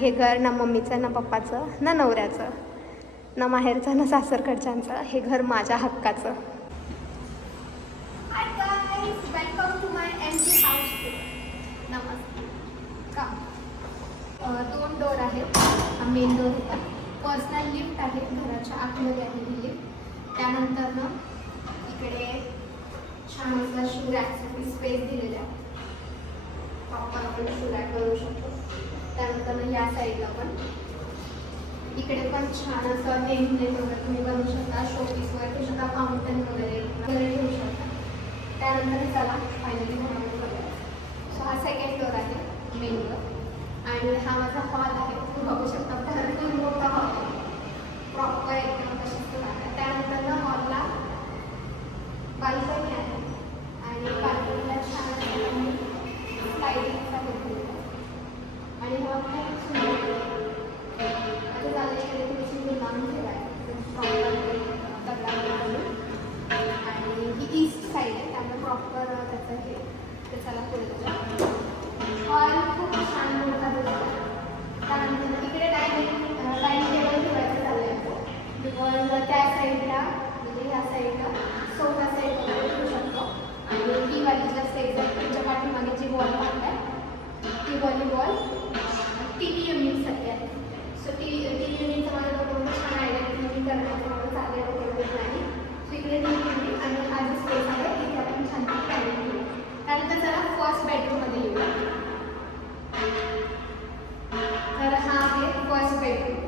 हे घर ना मम्मीचं ना पप्पाचं ना नवऱ्याचं ना माहेरचं ना सासरकडच्यांचं, हे घर माझ्या हक्काचं. Hi guys, welcome to my empty house. नमस्कार. 2 डोर आहेत. हा मेन डोर होता. पर्सनल लिफ्ट आहे, घराच्या आतमध्ये आहे ही लिफ्ट. त्यानंतर ना इकडे छान असा शू रॅकसाठी स्पेस दिलेला आहे. प्रॉपर आपण शू रॅक करू शकतो. त्यानंतर या साईडला पण इकडे पण छान असं नेम प्लेट वगैरे तुम्ही बनवू शकता, शोपीस वगैरे ठेवू शकता, फाउंटन वगैरे ठेवू शकता. त्यानंतर चला फायनली बनवून करूया. सो हा सेकंड फ्लोअर आहे मेन डोर. आणि हा माझा हॉल आहे, तुम्ही बघू शकता. भरपूर मोठा हॉल आहे, प्रॉपर एकदम तशीच आहे. त्यानंतर ना हॉलला बाल्कनी आहे आणि बाल्कनीला छान लाईटिंगचा घेतलेला आणि हॉल खूप सुंदर आता झाल्याकडे थोडीशी गुलाम ठेवायला आणि ही ईस्ट साईड आहे, त्यामुळे प्रॉपर त्याचं हे त्याच्याला पुढे हॉल खूप छान मोठा दिसतो. त्यानंतर इकडे डायनिंग टेबल ठेवायचं चाललं आहे, बिकॉज त्या साईडला म्हणजे ह्या साईडला सोफा सेट वगैरे ठेवू शकतो. आणि ती वाली जास्त एक्झॅक्ट तुमच्या पाठीमागे जी वॉल पाहताय ती व्हॉलीबॉल TV युनिटसाठी आहे. सो TV युनिटचं माझ्या डोक्यामध्ये छान आयडिया TV करण्याचं मला चांगल्या डोक्यामध्ये नाही. सो इकडे TV युनिट आणि हा जो स्पेस आहे इथे आपण छान डायनिंग घेऊ. त्यानंतर जरा फर्स्ट बेडरूममध्ये येऊया. तर हा आहे फर्स्ट बेडरूम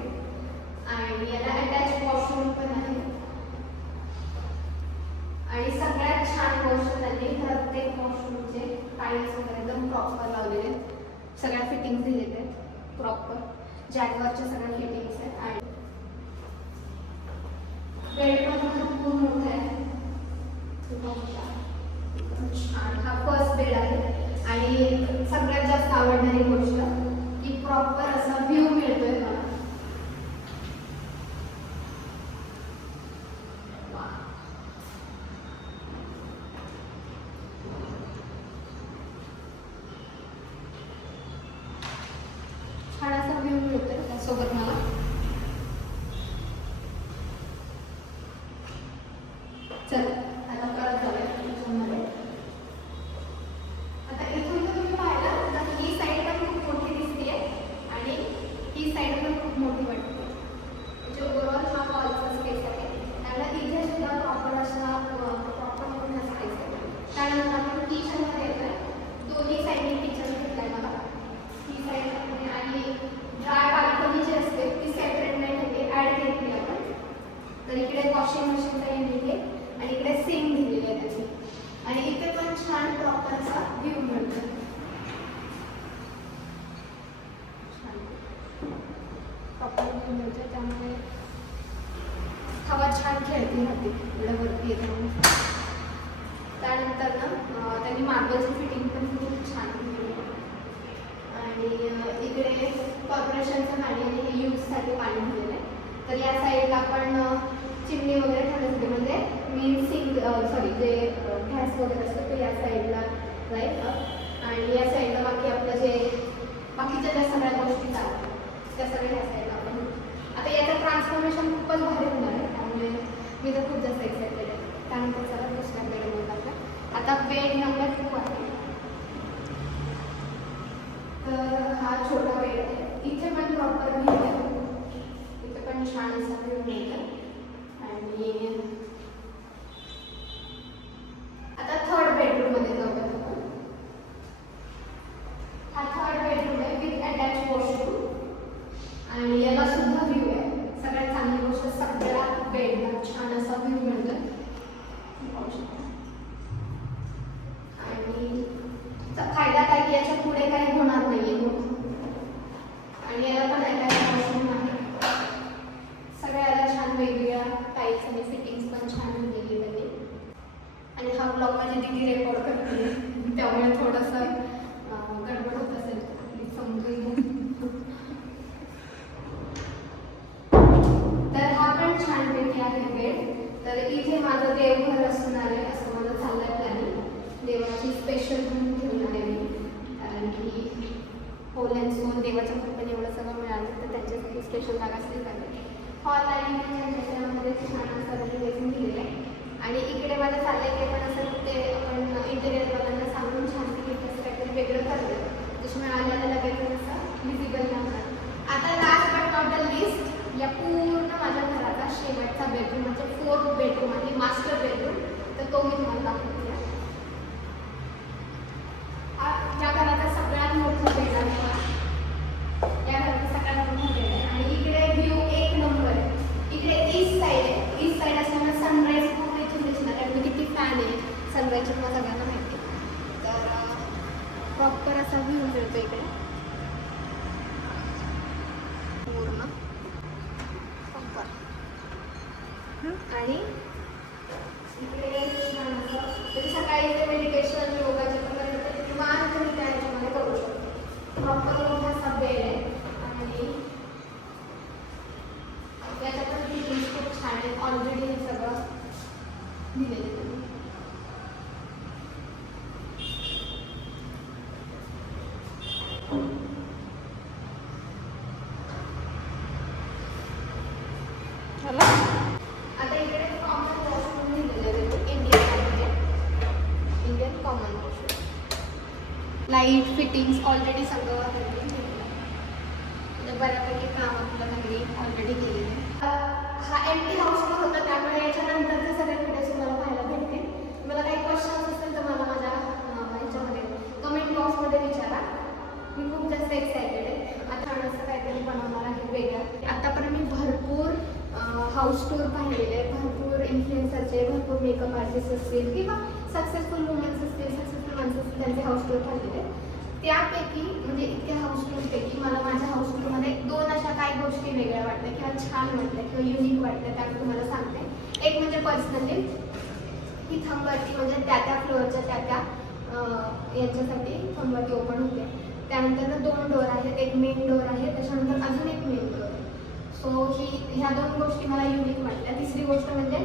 आणि याला अटॅच वॉशरूम पण आहे. आणि सगळ्यात छान गोष्ट त्यांनी प्रत्येक वॉशरूमचे टाईल्स वगैरे एकदम प्रॉपर लावलेले आहेत. सगळ्या फिटिंग्स दिलेले आहेत प्रॉपर, जॅगवरच्या सगळ्या फिटिंग्स आहेत. आणि बेड पण खूप मोठा आहे, छान. हा फर्स्ट बेड आहे आणि सगळ्यात जास्त आवडणारी गोष्ट की प्रॉपर असा व्ह्यू मिळतोय मला. छान असा व्ह्यू मिळतोय त्यासोबत मला. चल आता परत जाऊया किचनमध्ये. आता इथून जर तुम्ही पाहिलं तर ही साईड पण खूप मोठी दिसते आणि ही साईड पण खूप मोठी वाटते. म्हणजे ओव्हरऑल हा हॉलचा स्पेस आहे, त्याला इथे सुद्धा प्रॉपर असा प्रॉपर मोठा स्पेस आहे. त्यानंतर आपण किचनमध्ये येतोय. दोन्ही साईडने किचन घेतलाय मला. ही साईड आणि ड्राय बाल्कनी जी असते ती सेपरेट नाही ठेवली, ॲड केली आपण. तर इकडे वॉशिंग मशीनचा युनिट आहे आणि इकडे सिंक दिलेली आहे त्याची. आणि इथे पण छान प्रॉपर असा व्ह्यू मिळतो. छान प्रॉपर व्ह्यू मिळतो, त्यामुळे हवा छान खेळती राहते इकडे वरती येते म्हणून. त्यानंतर ना त्यांनी मार्बलची फिटिंग पण खूप छान केली आहे. आणि इकडे कॉर्पोरेशनचं पाणी आणि हे यूजसाठी पाणी दिलेलं आहे. तर या साईडला आपण चिमणी वगैरे ठेवण्यासाठी म्हणजे मेन सिंक सॉरी जे गॅस वगैरे असतं ते या साईडला राहील. आणि या साईडला बाकी आपलं जे बाकीच्या ज्या सगळ्या गोष्टी चालतात त्या सगळ्या या साईडला आपण. आता याचं ट्रान्सफॉर्मेशन खूपच भारी होणार आहे, त्यामुळे मी तर खूप जास्त एक्साइटेड आहे. त्यानंतर चला दुसऱ्या बेडमध्ये टाकलं. आता बेड नंबर 2 आहे. तर हा छोटा बेड आहे. इथे पण प्रॉपर व्ह्यू आहे, इथे पण छान असा व्ह्यू मिळतो. आणि आता थर्ड बेडरूममध्ये जाऊया आपण. हा थर्ड बेडरूम आहे विथ अटॅच वॉशरूम आणि याला सुद्धा व्ह्यू आहे. सगळ्यात चांगली गोष्ट सगळ्या बेडला छान असा व्ह्यू मिळतो. आणि फायदा काय की याच्या पुढे काही होणार नाहीये आणि याला पण अटॅच वॉशरूम आहे. सगळ्याला छान वेगवेगळ्या टाईप्स आणि फिटिंग्स पण छान दिलेली त्यांनी. आणि हा ब्लॉग माझी दीदी रेकॉर्ड करते, त्यामुळे थोडंसं गडबड होत असेल, समजून. तर हा पण छानपैकी आहे बेड. तर इथे माझं देवघर असणार आहे असं मला चाललंय प्लॅनिंग. देवाची स्पेशल रूम ठेवणार आहे मी, कारण की होल अँड सोल देवाच्या कृपेने एवढं सगळं मिळालं, तर त्यांच्यासाठी स्पेशल जागा असली पाहिजे. हॉल आणि त्याच्यामध्ये छान असं रिलेशन दिलेलं आहे. आणि इकडे मला चाललंय ते पण असं ते आपण इंटेरियरवाल्यांना सांगून छान असं काहीतरी वेगळं करलं, त्याच्यामुळे आल्याला लगेच असं विजिबल राहणार. आता last but not the list, या पूर्ण माझ्या घराचा शेवटचा बेडरूम म्हणजे 4th बेडरूम आणि मास्टर बेडरूम, तर तो मी तुम्हाला दाखवते. या घराचा सगळ्यात मोठा बेड आहे, या घराचा सगळ्यात मोठा बेड आहे. आणि इकडे व्ह्यू एक नंबर आहे. इकडे ईस्ट साईड आहे, ईस्ट साईड असल्यामुळे सनराईज पूर्ण इथून दिसणार आहे. म्हणजे किती फॅन आहे सनराईजची तुम्हाला सगळ्यांना माहिती. तर प्रॉपर असा व्ह्यू मिळतो इकडे पूर्ण. आणि इकडे छान असं म्हणजे सकाळी ते मेडिटेशन योगाचे वगैरे किंवा तुम्ही त्या ह्याच्यामध्ये करू शकतो. प्रॉपर मोठा असा बेड आहे आणि त्याच्यात पण फिटिंग्स खूप छान आहे. ऑलरेडी हे सगळं दिलेलं आहे. आता इकडे कॉमन वॉशरूम दिलेलं आहे, Indian common washroom. Light fittings already सगळं म्हणजे बऱ्यापैकी काम आपलं घरी ऑलरेडी केलेलं आहे. हा एम्प्टी हाऊस होता, त्यामुळे याच्यानंतरचे सगळे व्हिडिओज तुम्हाला पाहायला भेटतील. मला काही क्वेश्चन्स असेल तर मला माझ्या ह्याच्यामध्ये कमेंट बॉक्समध्ये विचारा. मी खूप जास्त एक्सायटेड आहे. आता असं काहीतरी बनवणार आहे वेगळं. आतापर्यंत मी भरपूर हाऊस टूर पाहिलेले, भरपूर इन्फ्लुएन्सरचे, भरपूर मेकअप आर्टिस्ट असतील किंवा सक्सेसफुल वुमन्स असतील, सक्सेसफुल माणसं असतील, त्यांचे हाऊस टूर पाहिलेले. त्यापैकी म्हणजे इतक्या हाऊस टूरपैकी मला माझ्या हाऊस टूरमध्ये 2 अशा काही गोष्टी वेगळ्या वाटल्या किंवा छान वाटल्या किंवा युनिक वाटल्या, त्या मी तुम्हाला सांगते. एक म्हणजे पर्सनली ही थंबवरती म्हणजे त्या फ्लोअरच्या त्या यांच्यासाठी थंबवरती ओपन होते. त्यानंतर 2 डोअर आहेत, एक मेन डोअर आहे, त्याच्यानंतर अजून एक मेन डोअर आहे. सो ह्या 2 गोष्टी मला युनिक वाटल्या. तिसरी गोष्ट म्हणजे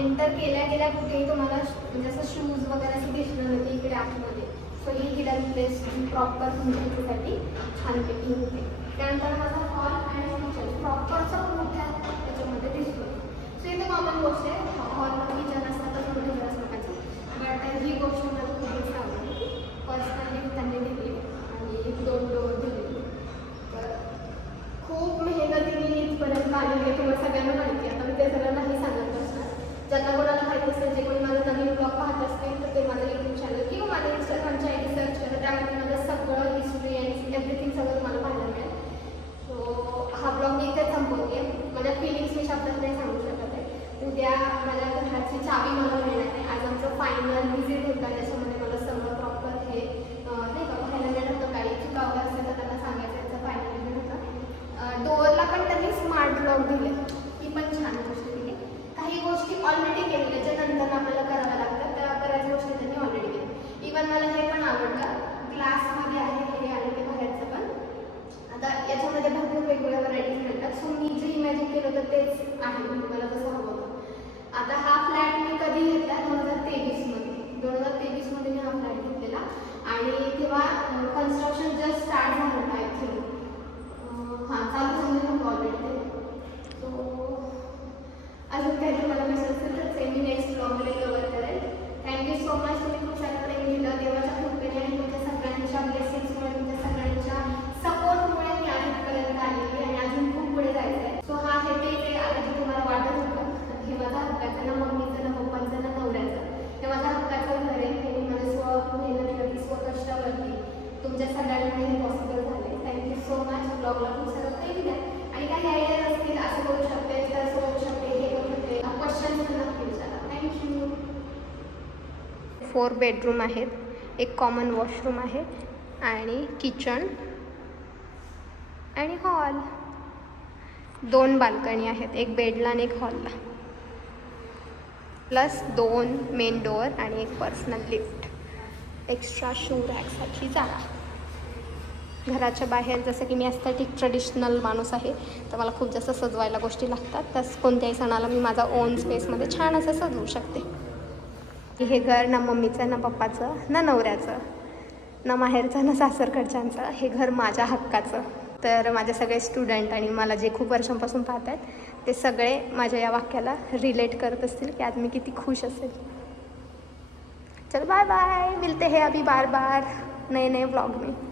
एंटर केल्या कुठेही तुम्हाला म्हणजे असं शूज वगैरे असं दिसलं नाही इकडे आतमध्ये. सो ही हिडन प्लेस प्रॉपर तुमच्यासाठी छानपैकी होते. त्यानंतर माझा हॉल आणि किचन प्रॉपरचा मोठ्या त्याच्यामध्ये दिसतो. सो इथे कॉमन गोष्ट आहे, हॉल किचन असतातच मोठे गरज लोकांचं. बट ही गोष्ट मला खूप जास्त आवडली. पर्सनली त्यांनी दिली आणि 2 डोअर दिलेली. तर खूप मेहनतीने इथपर्यंत आलेली आहे, तुम्हाला सगळ्यांना माहिती आहे. आता मी ते सगळं नाही सांगत असणार. ज्यांना कोणाला माहिती असेल, जे कोणी माझं नवीन ब्लॉग पाहत असतील, तर ते माझं यूट्यूब चॅनल किंवा माझ्या इंस्टाग्रामच्या आय डी सर्च करा. त्यामध्ये माझं सगळं हिस्ट्री आणि एव्हरीथिंग सगळं तुम्हाला पाहायला मिळेल. सो हा ब्लॉग मी इथे संपवते. माझ्या फिलिंग्स मी शब्दात नाही सांगू शकत आहे. उद्या माझ्या घराची चावी मला मिळणार आहे. आज आमचं फायनल व्हिजिट होता, त्याच्यामध्ये मला सगळं प्रॉपर हे नाही का पाहायला मिळत होतं. काही चुकावलं असेल तर त्यांना सांगायचं याचं फायनल व्हिजिट होतं. डोअरला पण त्यांनी स्मार्ट लॉक दिले, ही पण छान गोष्ट दिली. काही गोष्टी ऑलरेडी केलेल्या ज्या नंतर आपल्याला कराव्या लागतात, त्या बऱ्याच गोष्टी त्यांनी ऑलरेडी केल्या. इवन मला हे पण आवडलं, ग्लासमध्ये आहे हे आलं ते बाहेरचं पण. आता याच्यामध्ये भरपूर वेगवेगळ्या व्हरायटीज मिळतात. सो मी जे इमॅजिन केलं होतं तेच आहे, म्हणजे मला जसं हवं होतं. आता हा फ्लॅट मी कधी घेतला 2023मध्ये. 2023मध्ये मी हा फ्लॅट घेतलेला आणि तेव्हा कन्स्ट्रक्शन जस्ट स्टार्ट झालं होतं ॲक्च्युली. हां, चालू झालं होतं ऑलरेडी ते. सो अजून काही तुम्हाला मेसेज असेल तर ते मी नेक्स्ट ब्लॉगमध्ये कवर करेल. Thank you so much. तुम्ही खूप सारं प्रेम दिलं देवाच्या कृपेने आणि तुमच्या सगळ्यांच्या ब्लेसिंग्समुळे, तुमच्या सगळ्यांच्या सपोर्टमुळे मी आज इथपर्यंत आलेली आणि अजून खूप पुढे जायचं आहे. सो हा हे ते आता जे तुम्हाला वाटत होतं, हे माझा हक्काचं ना मम्मीचं ना पप्पांचं ना नवऱ्याचं, हे माझ्या हक्काचं घर आहे. हे मी माझ्या मेहनतीवरती स्वकष्टावरती तुमच्या सगळ्यांमुळे हे पॉसिबल झाले. Thank you so much. ब्लॉगला खूप सारं प्रेम द्या आणि काही आयडिया असतील असं करू शकते, तसं करू शकते, हे करू शकते, क्वेश्चन नक्की विचारा. थँक्यू. 4 बेडरूम आहेत, एक कॉमन वॉशरूम आहे आणि किचन आणि हॉल. 2 बाल्कनी आहेत, एक बेडला आणि एक हॉलला, प्लस 2 मेन डोअर आणि एक पर्सनल लिफ्ट. एक्स्ट्रा शू रॅकसाठी जागा. घराच्या बाहेर जसं की मी एस्थेटिक ट्रेडिशनल माणूस आहे, तर मला खूप जास्त सजवायला गोष्टी लागतात. तसं कोणत्याही सणाला मी माझा ओन स्पेसमध्ये छान असं सजवू शकते. हे घर ना मम्मीचं ना पप्पाचं ना नवऱ्याचं, ना माहेरचा ना सासरकडच्यांचा, हे घर माझ्या हक्काचं. तर माझे सगळे स्टुडंट आणि मला जे खूप वर्षांपासून पाहत आहेत ते सगळे माझ्या या वाक्याला रिलेट करत असतील की आज मी किती खुश असेल. चल बाय बाय, मिलते हैं अभी बार बार नए नए व्लॉग में.